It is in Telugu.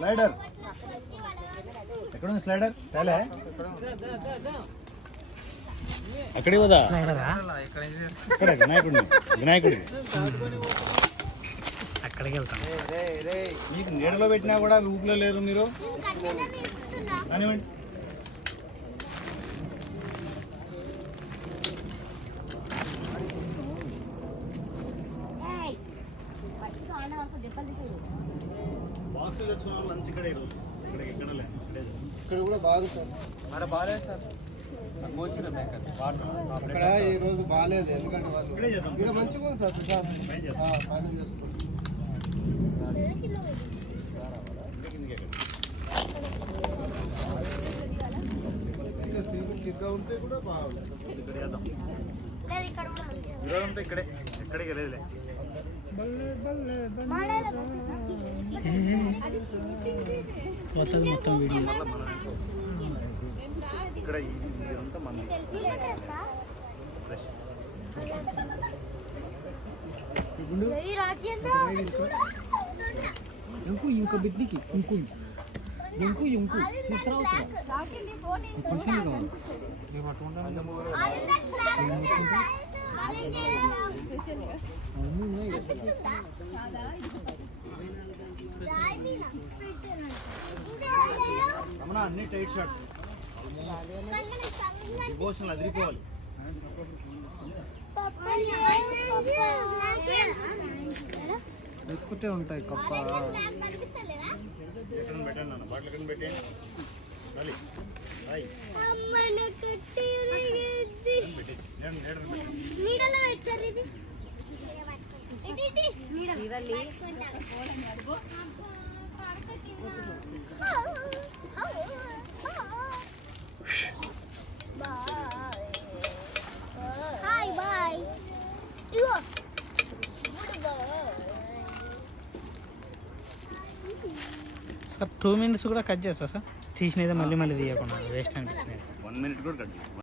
స్లైడర్ ఎక్కడ ఉంది స్లైడర్ తేలే అక్కడే పోదా ఇక్కడ వినాయకుడి అక్కడికి వెళ్తాం. మీకు నీడలో పెట్టినా కూడా ఊపిలో లేరు మీరు కానివ్వండి. బాక్స్ తెచ్చుకున్న లంచ్ ఇక్కడే ఈరోజు ఇక్కడ కూడా బాగుంటుంది. అక్కడ బాగాలేదు సార్, ఇక్కడ ఈ రోజు బాగాలేదు ఎందుకంటే ఇక్కడ మంచిగా ఉంది సార్. కింద ఉంటే కూడా బాగుంటుంది. ఇక్కడ చేద్దాం ఈరోజంతా ఇక్కడే ఎక్కడికి వెళ్ళేదిలే. మొత్తం వీడియో ఇక్కడ ఇదంతా మన ఫ్రెష్ ఇంకు ఇంక బిడ్డికి ఇంకు ఇంకు ఇంకు అన్ని టైట్ షర్ట్ డివోషనల్ అదిరిపోవాలి. వెతుకుతే ఉంటాయి కప్ప. ఎక్కడ పెట్టండి అన్న బాటిల్ ఎక్కడ పెట్టండి. సార్ 2 minutes కూడా కట్ చేస్తా సార్. తీసినది మళ్ళీ తీయకుండా వేస్ట్ అనిపించినది. 1 minute కూడా కట్ చేయండి.